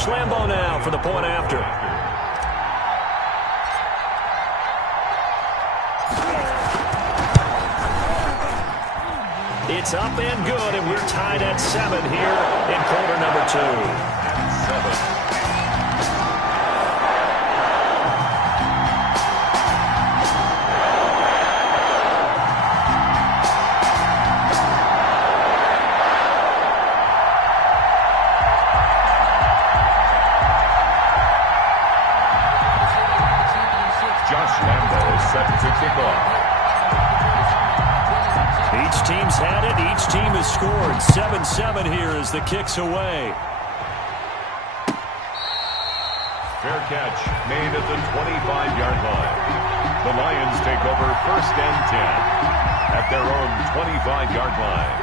Josh Lambo now for the point after. It's up and good, and we're tied at 7 here in quarter number 2. At 7. Each team's had it. Each team has scored. 7-7 here as the kick's away. Fair catch made at the 25-yard line. The Lions take over 1st and 10 at their own 25-yard line.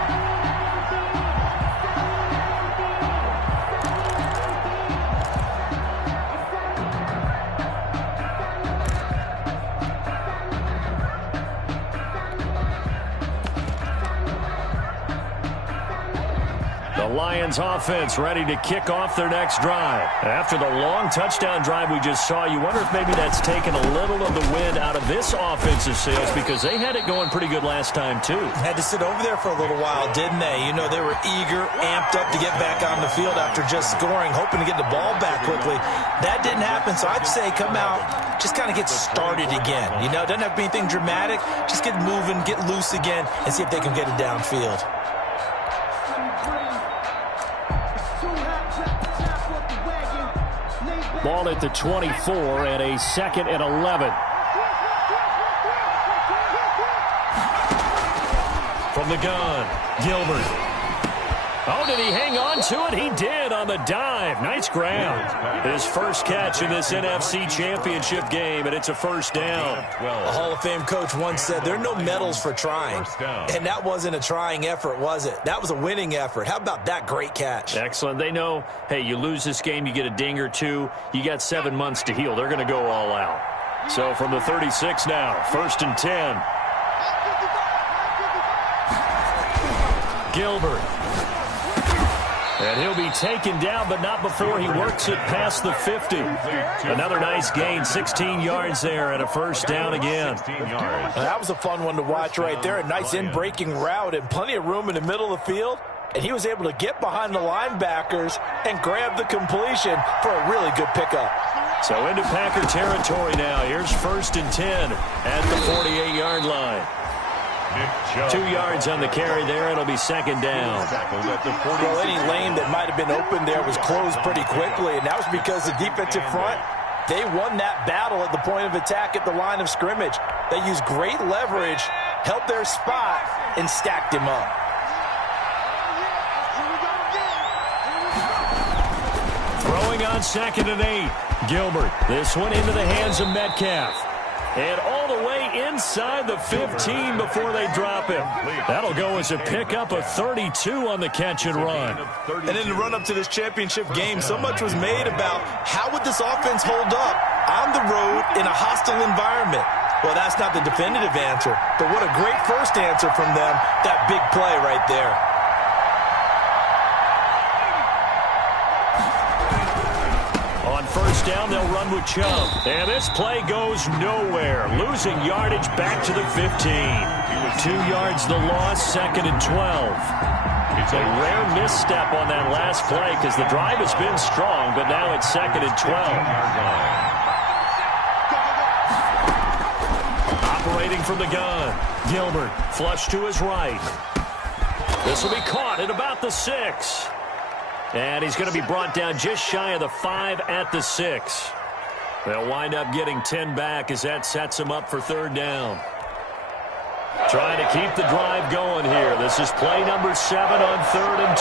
Lions offense ready to kick off their next drive. After the long touchdown drive we just saw, you wonder if maybe that's taken a little of the wind out of this offensive sails, because they had it going pretty good last time too. Had to sit over there for a little while, didn't they? You know, they were eager, amped up to get back on the field after just scoring, hoping to get the ball back quickly. That didn't happen, so I'd say come out, just kind of get started again. You know, it doesn't have to be anything dramatic. Just get moving, get loose again, and see if they can get it downfield. Ball at the 24 and a 2nd and 11. From the gun, Gilbert. Oh, did he hang on to it? He did on the dive. Nice ground. His first catch in this NFC Championship game, and it's a first down. A Hall of Fame coach once said there are no medals for trying. And that wasn't a trying effort, was it? That was a winning effort. How about that great catch? Excellent. They know, hey, you lose this game, you get a ding or two. You got 7 months to heal. They're going to go all out. So from the 36 now, 1st and 10. Gilbert. And he'll be taken down, but not before he works it past the 50. Another nice gain, 16 yards there, and a first down again. That was a fun one to watch right there. A nice in-breaking route and plenty of room in the middle of the field. And he was able to get behind the linebackers and grab the completion for a really good pickup. So into Packer territory now. Here's 1st and 10 at the 48-yard line. 2 yards on the carry there. It'll be 2nd down. Well, any lane that might have been open there was closed pretty quickly, and that was because the defensive front, they won that battle at the point of attack at the line of scrimmage. They used great leverage, held their spot, and stacked him up. Throwing on 2nd and 8. Gilbert. This one into the hands of Metcalf. And all the way inside the 15 before they drop him. That'll go as a pickup of 32 on the catch and run. And in the run-up to this championship game, so much was made about how would this offense hold up on the road in a hostile environment. Well, that's not the definitive answer, but what a great first answer from them, that big play right there. First down, they'll run with Chubb. And this play goes nowhere. Losing yardage back to the 15. 2 yards the loss, 2nd and 12. It's a rare misstep on that last play because the drive has been strong, but now it's 2nd and 12. Operating from the gun. Gilbert, flush to his right. This will be caught at about the 6. And he's going to be brought down just shy of the 5 at the 6. They'll wind up getting 10 back as that sets him up for 3rd down. Trying to keep the drive going here. This is play number 7 on 3rd and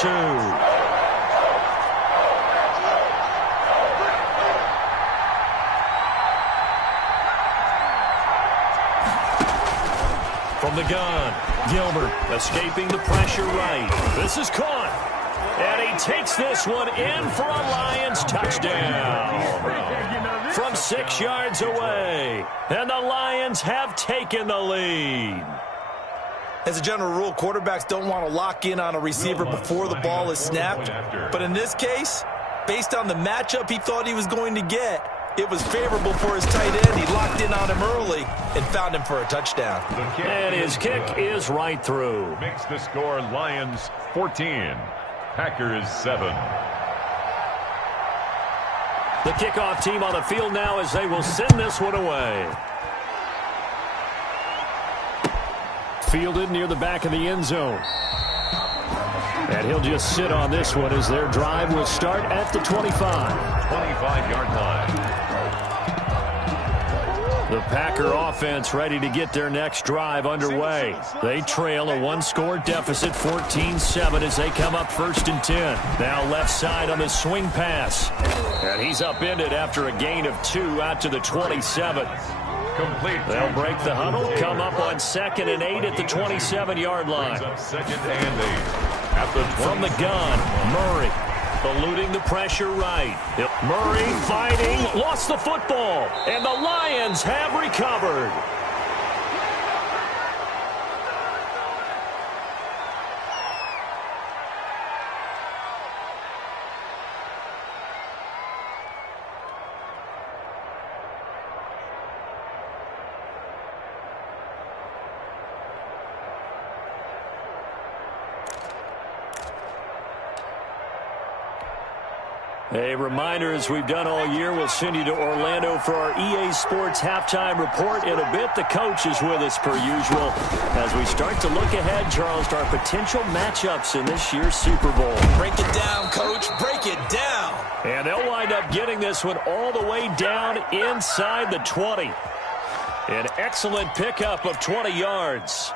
2. From the gun, Gilbert escaping the pressure right. This is caught. And he takes this one in for a Lions touchdown. From 6 yards away. And the Lions have taken the lead. As a general rule, quarterbacks don't want to lock in on a receiver before the ball is snapped. But in this case, based on the matchup he thought he was going to get. It was favorable for his tight end. He locked in on him early and found him for a touchdown. And his kick is right through. Makes the score Lions 14, Packers 7. The kickoff team on the field now as they will send this one away. Fielded near the back of the end zone. And he'll just sit on this one as their drive will start at the 25. 25-yard line. The Packer offense ready to get their next drive underway. They trail a one-score deficit, 14-7, as they come up 1st and 10. Now left side on the swing pass. And he's upended after a gain of 2 out to the 27. Complete. They'll break the huddle, come up on 2nd and 8 at the 27-yard line. 2nd and 8 at the 20. From the gun, Murray. Eluding the pressure right. Murray fighting, lost the football, and the Lions have recovered. A reminder, as we've done all year, we'll send you to Orlando for our EA Sports halftime report in a bit. The coach is with us per usual as we start to look ahead, Charles, to our potential matchups in this year's Super Bowl. Break it down, Coach. Break it down. And they'll wind up getting this one all the way down inside the 20. An excellent pickup of 20 yards.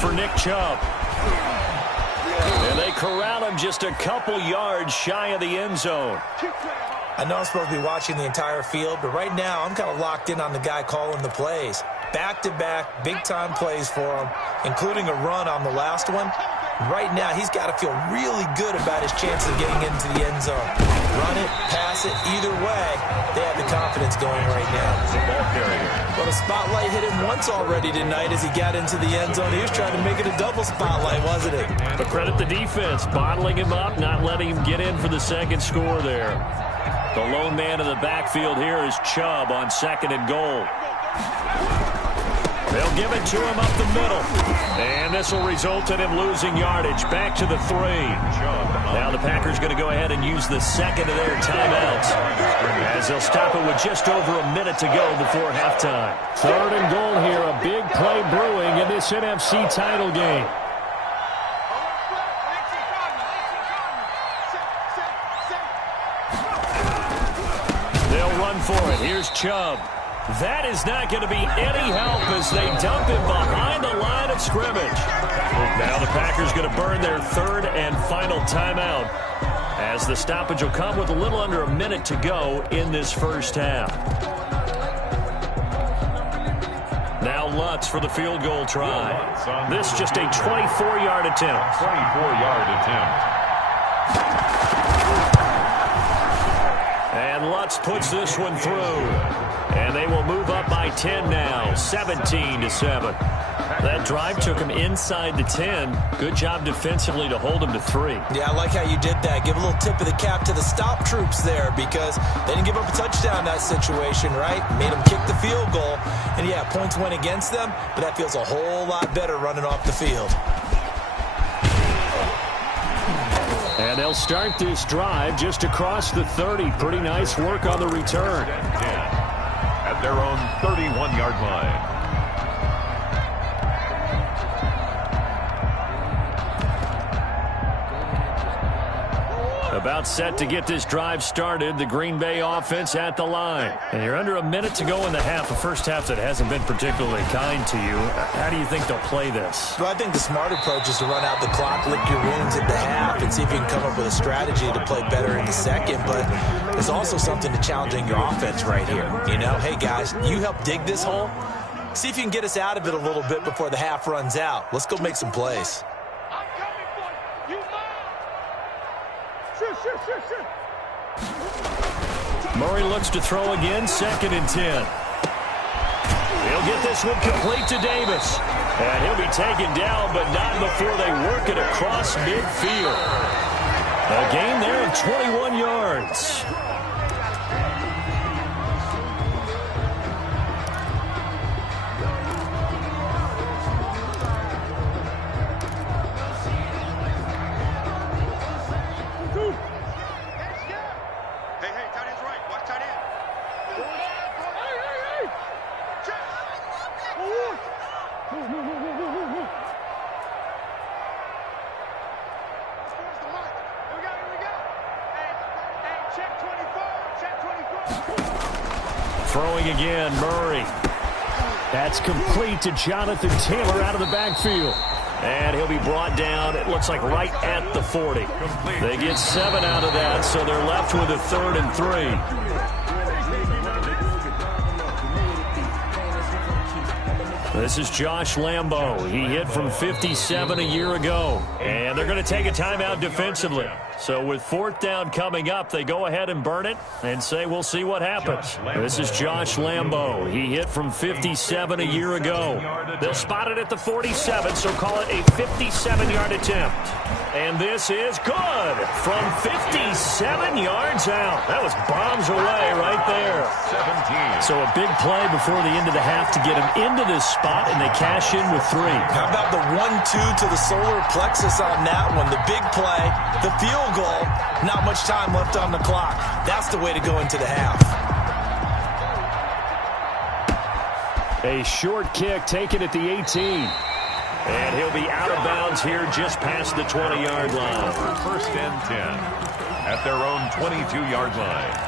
For Nick Chubb. And they corral him just a couple yards shy of the end zone. I know I'm supposed to be watching the entire field, but right now I'm kind of locked in on the guy calling the plays. Back-to-back, big-time plays for him, including a run on the last one. Right now, he's got to feel really good about his chance of getting into the end zone. Run it, pass it, either way, they have the confidence going right now. The ball carrier. Well, the spotlight hit him once already tonight as he got into the end zone. He was trying to make it a double spotlight, wasn't it? But credit the defense, bottling him up, not letting him get in for the second score there. The lone man in the backfield here is Chubb on 2nd and goal. They'll give it to him up the middle. And this will result in him losing yardage. Back to the 3. Now the Packers going to go ahead and use the second of their timeouts as they'll stop it with just over a minute to go before halftime. 3rd and goal here. A big play brewing in this NFC title game. They'll run for it. Here's Chubb. That is not going to be any help as they dump him behind the line of scrimmage. Now the Packers going to burn their 3rd and final timeout as the stoppage will come with a little under a minute to go in this first half. Now Lutz for the field goal try. This just a 24-yard attempt. 24-yard attempt. And Lutz puts this one through. And they will move up by 10 now, 17-7. That drive took him inside the 10. Good job defensively to hold him to 3. Yeah, I like how you did that. Give a little tip of the cap to the stop troops there because they didn't give up a touchdown in that situation, right? Made them kick the field goal. And, yeah, points went against them, but that feels a whole lot better running off the field. And they'll start this drive just across the 30. Pretty nice work on the return. At their own 31-yard line. About set to get this drive started. The Green Bay offense at the line. And you're under a minute to go in the half. A first half that hasn't been particularly kind to you. How do you think they'll play this? Well, I think the smart approach is to run out the clock, lick your wounds at the half, and see if you can come up with a strategy to play better in the second. But there's also something to challenging your offense right here. You know, hey, guys, you help dig this hole. See if you can get us out of it a little bit before the half runs out. Let's go make some plays. Murray looks to throw again, 2nd and 10. He'll get this one complete to Davis. And he'll be taken down, but not before they work it across midfield. A gain there of 21 yards. Throwing again, Murray. That's complete to Jonathan Taylor out of the backfield. And he'll be brought down, it looks like right at the 40. They get 7 out of that, so they're left with a 3rd and 3. This is Josh Lambo. He hit from 57 a year ago. And they're going to take a timeout defensively. So with 4th down coming up, they go ahead and burn it and say we'll see what happens. This is Josh Lambo. He hit from 57 a year ago. They'll spot it at the 47, so call it a 57-yard attempt. And this is good from 57 yards out. That was bombs away right there. 17. So a big play before the end of the half to get him into this spot, and they cash in with 3. How about the 1-2 to the solar plexus on that one? The big play, the field goal, not much time left on the clock. That's the way to go into the half. A short kick taken at the 18. And he'll be out of bounds here just past the 20-yard line. 1st and 10 at their own 22-yard line.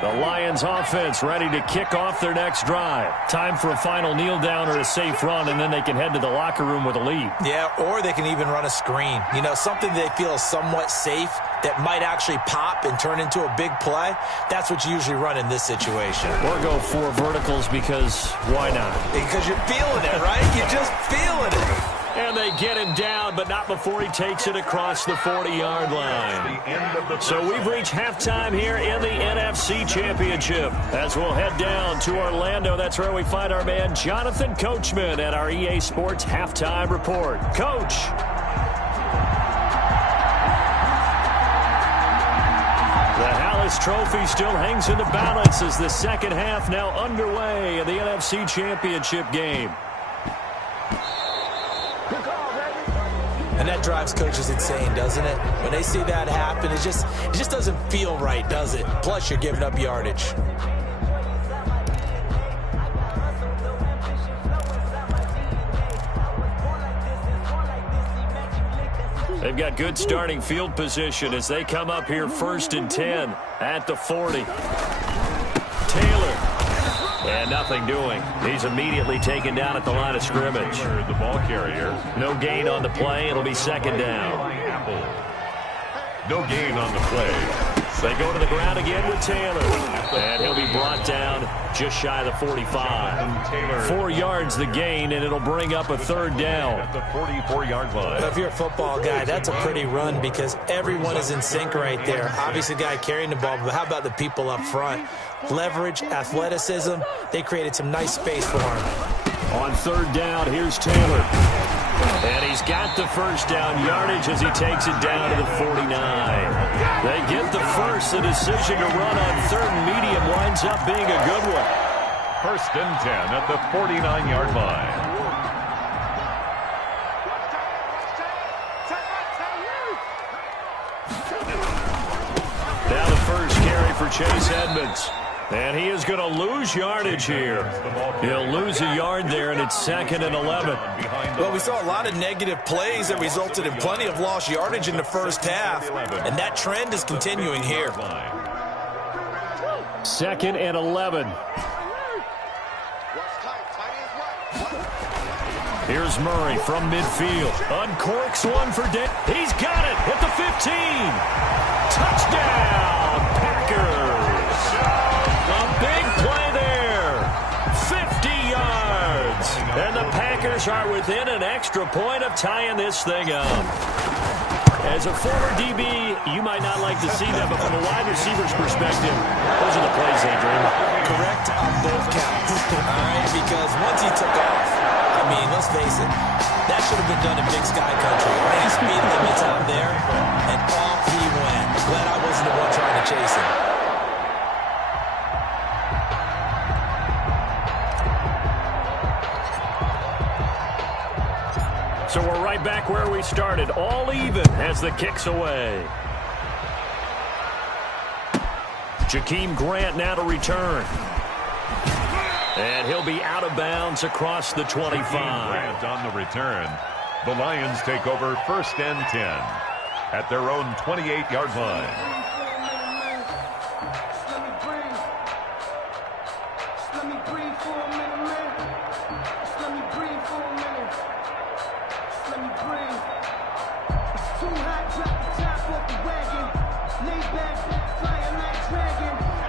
The Lions offense ready to kick off their next drive. Time for a final kneel down or a safe run, and then they can head to the locker room with a lead. Yeah, or they can even run a screen. You know, something they feel is somewhat safe that might actually pop and turn into a big play. That's what you usually run in this situation. Or go 4 verticals because why not? Because you're feeling it, right? You're just feeling it. And they get him down, but not before he takes it across the 40-yard line. So we've reached halftime here in the NFC Championship. As we'll head down to Orlando, that's where we find our man Jonathan Coachman at our EA Sports Halftime Report. Coach. The Hallis Trophy still hangs in the balance as the second half now underway in the NFC Championship game. And that drives coaches insane, doesn't it? When they see that happen, it just doesn't feel right, does it? Plus, you're giving up yardage. They've got good starting field position as they come up here 1st and 10 at the 40. Taylor. And nothing doing. He's immediately taken down at the line of scrimmage. The ball carrier. No gain on the play. It'll be 2nd down. No gain on the play. They go to the ground again with Taylor. And he'll be brought down just shy of the 45. 4 yards the gain, and it'll bring up a 3rd down. At the 44-yard line. If you're a football guy, that's a pretty run because everyone is in sync right there. Obviously, the guy carrying the ball, but how about the people up front? Leverage, athleticism, they created some nice space for him. On 3rd down, here's Taylor. And he's got the 1st down yardage as he takes it down to the 49. They get the first. The decision to run on 3rd and medium winds up being a good one. 1st and 10 at the 49-yard line. Now the first carry for Chase Edmonds. And he is going to lose yardage here. He'll lose a yard there, and it's 2nd and 11. Well, we saw a lot of negative plays that resulted in plenty of lost yardage in the first half, and that trend is continuing here. 2nd and 11. Here's Murray from midfield. Uncorks one for Dave. He's got it at the 15. Touchdown, Packers. A big Bears are within an extra point of tying this thing up. As a former DB, you might not like to see that, but from a wide receiver's perspective, those are the plays they dream of. Correct on both counts. All right, because once he took off, I mean, let's face it, that should have been done in Big Sky Country. Any speed limits out there, and off he went. Glad I wasn't the one trying to chase him. So we're right back where we started, all even as the kick's away. Jakeem Grant now to return. And he'll be out of bounds across the 25. Grant on the return. The Lions take over 1st and 10 at their own 28-yard line.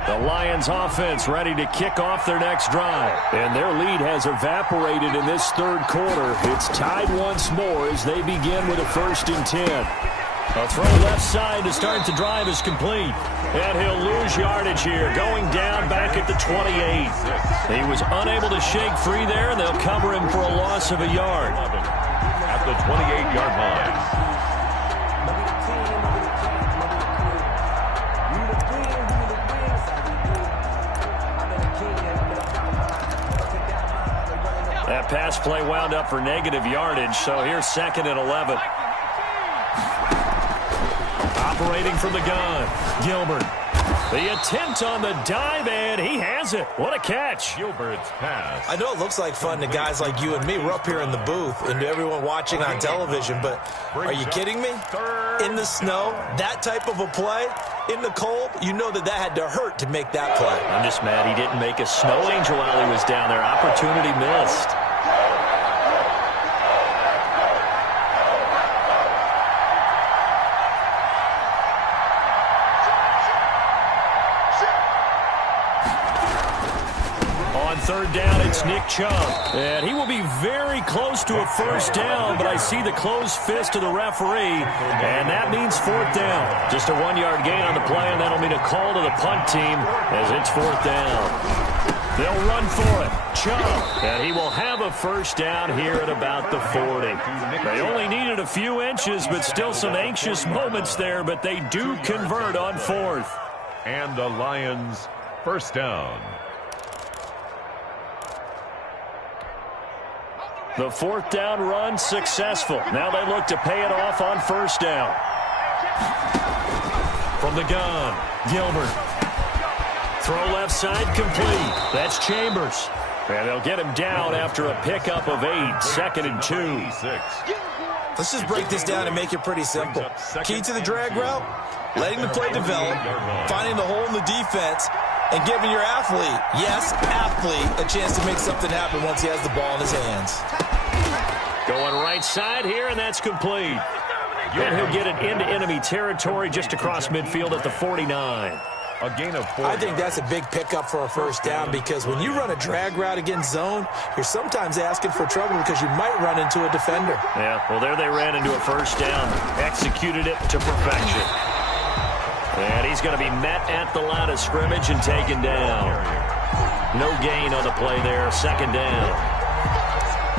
The Lions offense ready to kick off their next drive. And their lead has evaporated in this third quarter. It's tied once more as they begin with a 1st and 10. A throw left side to start the drive is complete. And he'll lose yardage here, going down back at the 28. He was unable to shake free there, and they'll cover him for a loss of a yard. At the 28-yard line. That pass play wound up for negative yardage, so here's 2nd and 11. Operating from the gun, Gilbert. The attempt on the dive, and he has it. What a catch. Gilbert's pass. I know it looks like fun to guys like you and me. We're up here in the booth and to everyone watching on television, but are you kidding me? In the snow, that type of a play, in the cold, you know that had to hurt to make that play. I'm just mad he didn't make a snow angel while he was down there. Opportunity missed. Third down, it's Nick Chubb. And he will be very close to a 1st down, but I see the closed fist of the referee, and that means 4th down. Just a 1-yard gain on the play, and that'll mean a call to the punt team as it's 4th down. They'll run for it. Chubb, and he will have a 1st down here at about the 40. They only needed a few inches, but still some anxious moments there, but they do convert on 4th. And the Lions 1st down. The 4th down run successful. Now they look to pay it off on 1st down. From the gun, Gilbert. Throw left side complete. That's Chambers. And they'll get him down after a pickup of 8. 2nd and 2. Let's just break this down and make it pretty simple. Key to the drag route, letting the play develop, finding the hole in the defense, and giving your athlete, yes, athlete, a chance to make something happen once he has the ball in his hands. Going right side here, and that's complete. And he'll get it into enemy territory just across midfield at the 49. A gain of 4. I think that's a big pickup for a 1st down because when you run a drag route against zone, you're sometimes asking for trouble because you might run into a defender. Yeah, well, there they ran into a 1st down. Executed it to perfection. And he's going to be met at the line of scrimmage and taken down. No gain on the play there. 2nd down.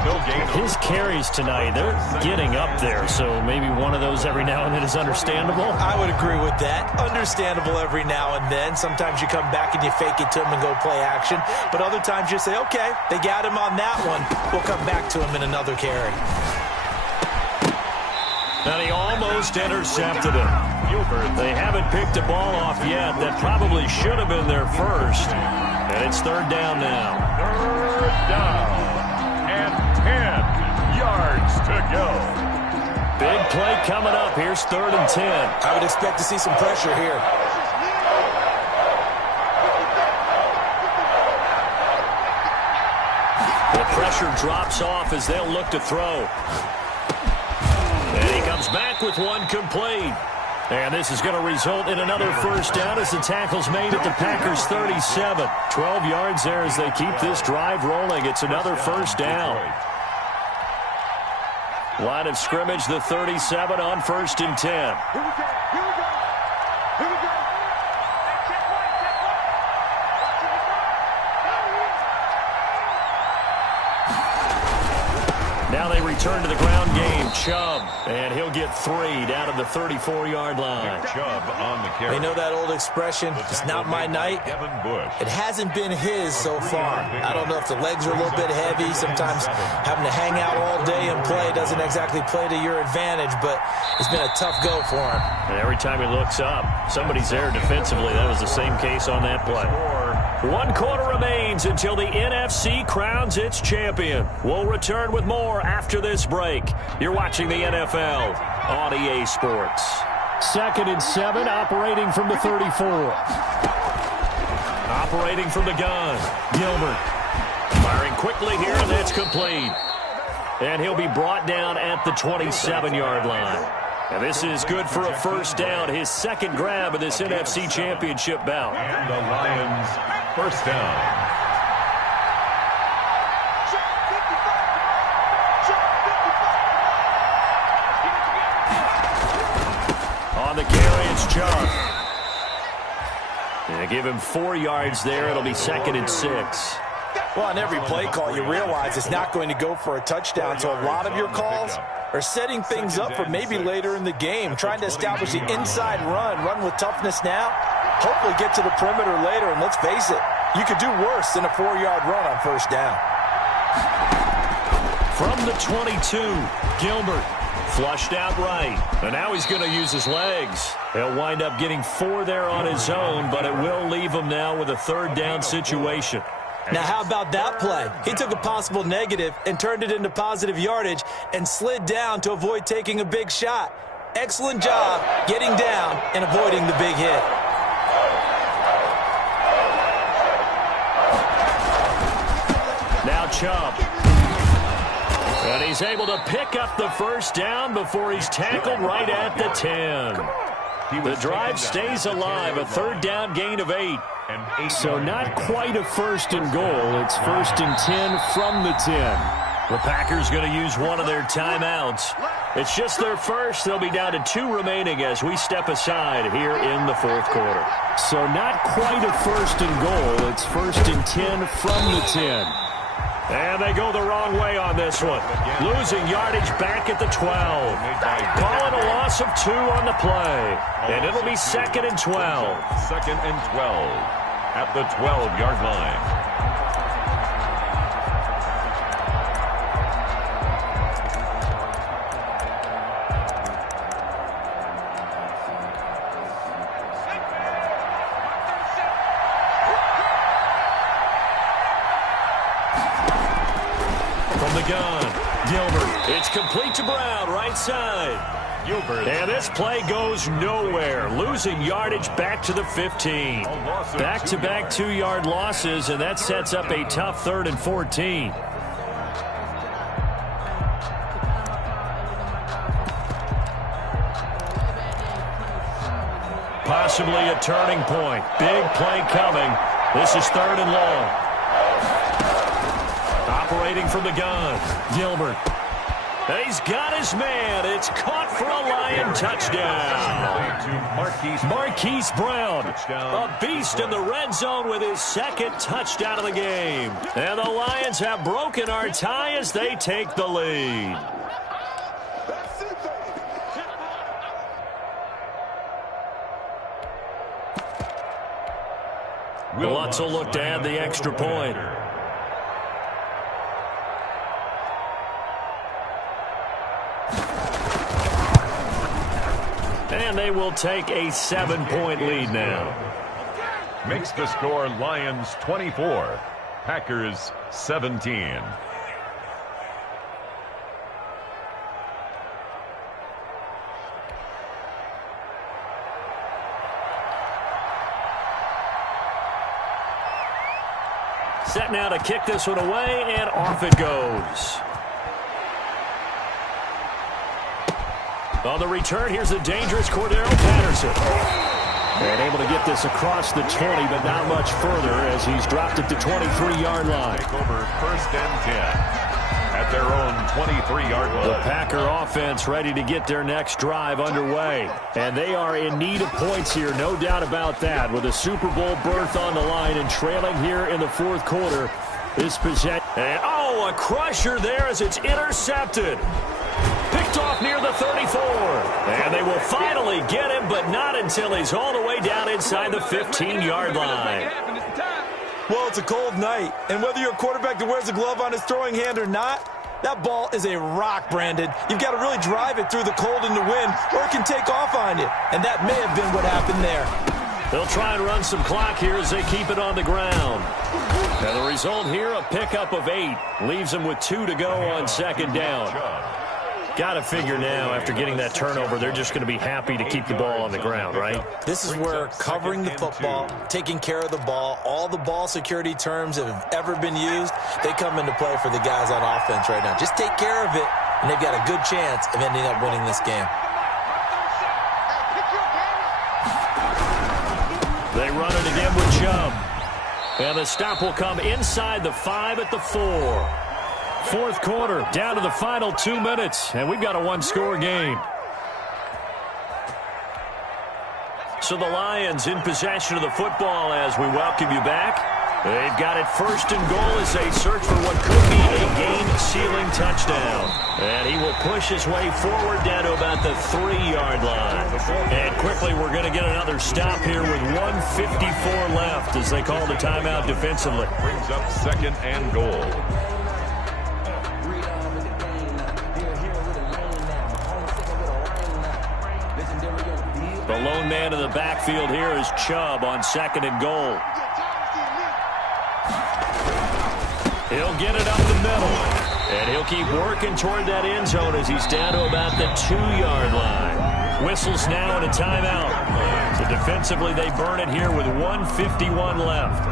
No gain. His carries tonight, they're getting up there, so maybe one of those every now and then is understandable. I would agree with that. Understandable every now and then. Sometimes you come back and you fake it to him and go play action. But other times you say, okay, they got him on that one. We'll come back to him in another carry. And he almost intercepted him. They haven't picked a ball off yet. That probably should have been their first. And it's 3rd down now. 3rd down. And 10 yards to go. Big play coming up. Here's 3rd and 10. I would expect to see some pressure here. The pressure drops off as they'll look to throw. And he comes back with one complete. And this is going to result in another 1st down as the tackle's made at the Packers' 37. 12 yards there as they keep this drive rolling. It's another 1st down. Line of scrimmage, the 37 on 1st and 10. Here we go. Here we go. Here we go. Now they return to the ground game. Chubb, and he'll get 3 down to the 34-yard line. Chubb on the carry. You know that old expression, it's not my night. It hasn't been his so far. I don't know if the legs are a little bit heavy. Sometimes having to hang out all day and play doesn't exactly play to your advantage, but it's been a tough go for him. And every time he looks up, somebody's there defensively. That was the same case on that play. 1 quarter remains until the NFC crowns its champion. We'll return with more after this break. You're watching the NFL on EA Sports. 2nd and 7, operating from the 34. Operating from the gun, Gilbert. Firing quickly here, and that's complete. And he'll be brought down at the 27-yard line. And this is good for a first down, his 2nd grab of this NFC Championship bout. And the Lions, first down. On the carry, it's Chubb. And give him 4 yards there. It'll be 2nd and 6. Well, on every play call, you realize it's not going to go for a touchdown, so a lot of your calls are setting things up for maybe later in the game, trying to establish the inside run with toughness now, hopefully get to the perimeter later, and let's face it, you could do worse than a 4-yard run on first down. From the 22, Gilbert flushed out right, and now he's going to use his legs. He'll wind up getting 4 there on his own, but it will leave him now with a 3rd down situation. Now, how about that play? He took a possible negative and turned it into positive yardage and slid down to avoid taking a big shot. Excellent job getting down and avoiding the big hit. Now Chubb. And he's able to pick up the first down before he's tackled right at the 10. The drive stays alive, a 3rd down gain of 8. So not quite a 1st and goal. It's 1st and 10 from the 10. The Packers going to use one of their timeouts. It's just their first. They'll be down to 2 remaining as we step aside here in the 4th quarter. So not quite a 1st and goal. It's 1st and 10 from the 10. And they go the wrong way on this one. Losing yardage back at the 12. Calling a loss of 2 on the play. And it'll be 2nd and 12. 2nd and 12 at the 12-yard line. From the gun, Gilbert. It's complete to Brown, right side. Gilbert. And this play goes nowhere. Losing yardage back to the 15. Back-to-back 2-yard losses, and that sets up a tough 3rd and 14. Possibly a turning point. Big play coming. This is 3rd and long. Operating from the gun, Gilbert. He's got his man. It's caught for a Lion touchdown. Marquise Brown, a beast in the red zone with his 2nd touchdown of the game. And the Lions have broken our tie as they take the lead. Lutz will look to add the extra point. And they will take a 7-point lead now. Makes the score Lions 24, Packers 17. Set now to kick this one away, and off it goes. On the return, here's the dangerous Cordero Patterson. And able to get this across the 20, but not much further as he's dropped at the 23-yard line. Take over 1st and 10 at their own 23-yard line. The Packer offense ready to get their next drive underway. And they are in need of points here, no doubt about that. With a Super Bowl berth on the line and trailing here in the fourth quarter. This possession. And, oh, a crusher there as it's intercepted. Picked off near the 34. And they will finally get him, but not until he's all the way down inside the 15-yard line. Well, it's a cold night, and whether you're a quarterback that wears a glove on his throwing hand or not, that ball is a rock, Brandon. You've got to really drive it through the cold and the wind, or it can take off on you. And that may have been what happened there. They'll try and run some clock here as they keep it on the ground. And the result here, a pickup of 8. Leaves them with 2 to go on second down. Got to figure now, after getting that turnover, they're just going to be happy to keep the ball on the ground, right? This is where covering the football, taking care of the ball, all the ball security terms that have ever been used, they come into play for the guys on offense right now. Just take care of it, and they've got a good chance of ending up winning this game. They run it again with Chubb. And the stop will come inside the 5 at the 4. Fourth quarter, down to the final 2 minutes, and we've got a one-score game. So the Lions in possession of the football as we welcome you back. They've got it first and goal as they search for what could be a game-sealing touchdown. And he will push his way forward down to about the 3-yard line. And quickly we're going to get another stop here with 1:54 left as they call the timeout defensively. Brings up second and goal. The lone man in the backfield here is Chubb on second and goal. He'll get it up the middle. And he'll keep working toward that end zone as he's down to about the 2-yard line. Whistles now and a timeout. So defensively they burn it here with 1:51 left.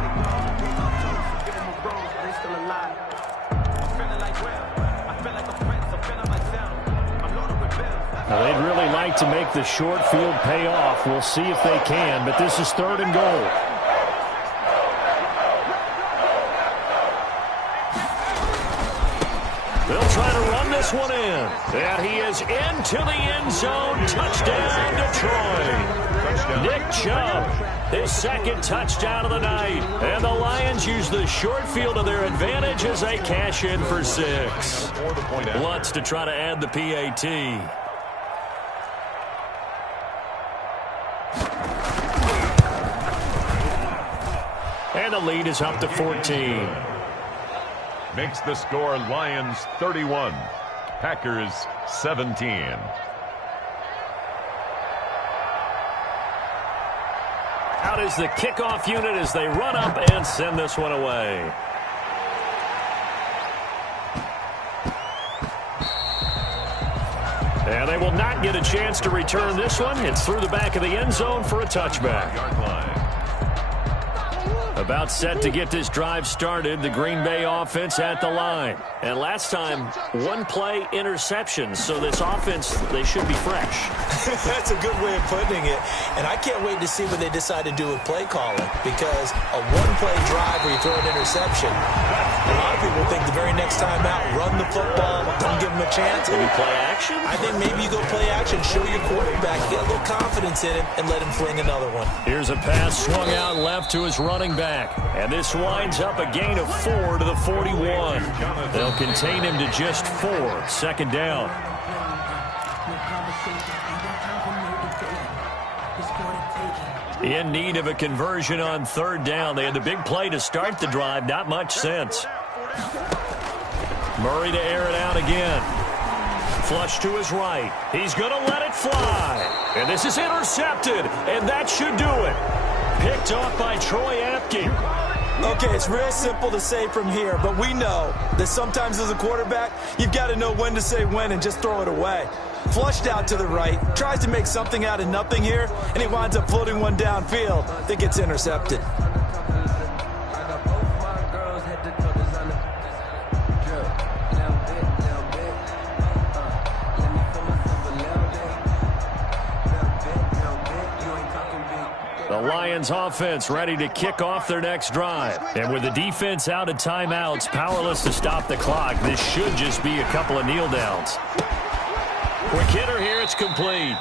Now they'd really like to make the short field pay off. We'll see if they can, but this is third and goal. They'll try to run this one in. And he is into the end zone. Touchdown, Detroit. Nick Chubb, his second touchdown of the night. And the Lions use the short field to their advantage as they cash in for 6. Lutz to try to add the PAT. And the lead is up to 14. Makes the score Lions 31, Packers 17. Out is the kickoff unit as they run up and send this one away. And they will not get a chance to return this one. It's through the back of the end zone for a touchback. About set to get this drive started, the Green Bay offense at the line. And last time, one play interception, so this offense, they should be fresh. That's a good way of putting it. And I can't wait to see what they decide to do with play calling, because a one-play drive where you throw an interception, a lot of people think the very next time out, run the football, don't give them a chance. Maybe play action? I think maybe you go play action, show your quarterback, get a little confidence in him, and let him fling another one. Here's a pass swung out left to his running back. And this winds up a gain of 4 to the 41. They'll contain him to just 4. Second down. In need of a conversion on third down. They had the big play to start the drive. Not much sense. Murray to air it out again. Flush to his right. He's going to let it fly. And this is intercepted. And that should do it. Picked off by Troy Apke. Okay, it's real simple to say from here, but we know that sometimes as a quarterback, you've got to know when to say when and just throw it away. Flushed out to the right, tries to make something out of nothing here, and he winds up floating one downfield that gets intercepted. The Lions offense ready to kick off their next drive. And with the defense out of timeouts, powerless to stop the clock, this should just be a couple of kneel downs. Quick hitter here, it's complete.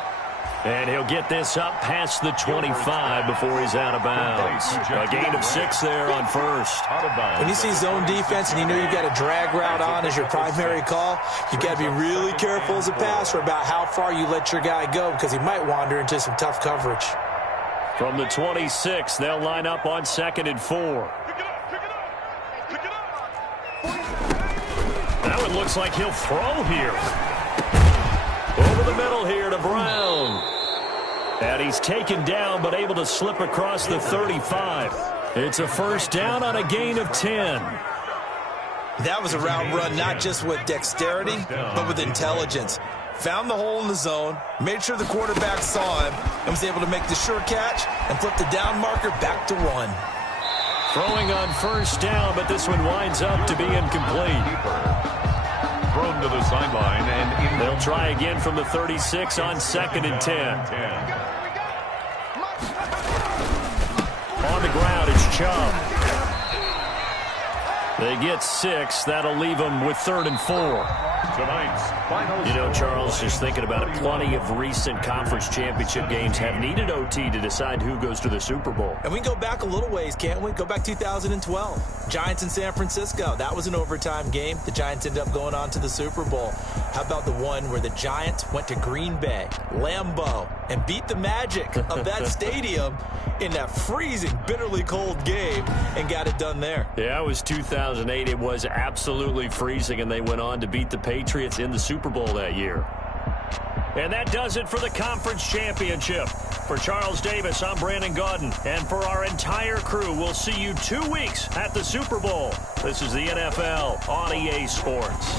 And he'll get this up past the 25 before he's out of bounds. A gain of 6 there on first. When you see zone defense and you know you've got a drag route on as your primary call, you've got to be really careful as a passer about how far you let your guy go because he might wander into some tough coverage. From the 26, they'll line up on 2nd and 4. That one looks like he'll throw here. Over the middle here to Brown. And he's taken down but able to slip across the 35. It's a first down on a gain of 10. That was a route run not just with dexterity, but with intelligence. Found the hole in the zone, made sure the quarterback saw him, and was able to make the sure catch and flip the down marker back to 1. Throwing on first down, but this one winds up to be incomplete. Thrown to the sideline, and they'll try again from the 36 on 2nd and 10. On the ground, it's Chubb. They get 6. That'll leave them with 3rd and 4. Tonight's final. You know, Charles, just thinking about it, plenty of recent conference championship games have needed OT to decide who goes to the Super Bowl. And we can go back a little ways, can't we? Go back 2012. Giants in San Francisco. That was an overtime game. The Giants ended up going on to the Super Bowl. How about the one where the Giants went to Green Bay, Lambeau, and beat the magic of that stadium in that freezing, bitterly cold game and got it done there? Yeah, it was 2008. It was absolutely freezing, and they went on to beat the Patriots in the Super Bowl that year. And that does it for the conference championship. For Charles Davis, I'm Brandon Gaudin. And for our entire crew, we'll see you 2 weeks at the Super Bowl. This is the NFL on EA Sports.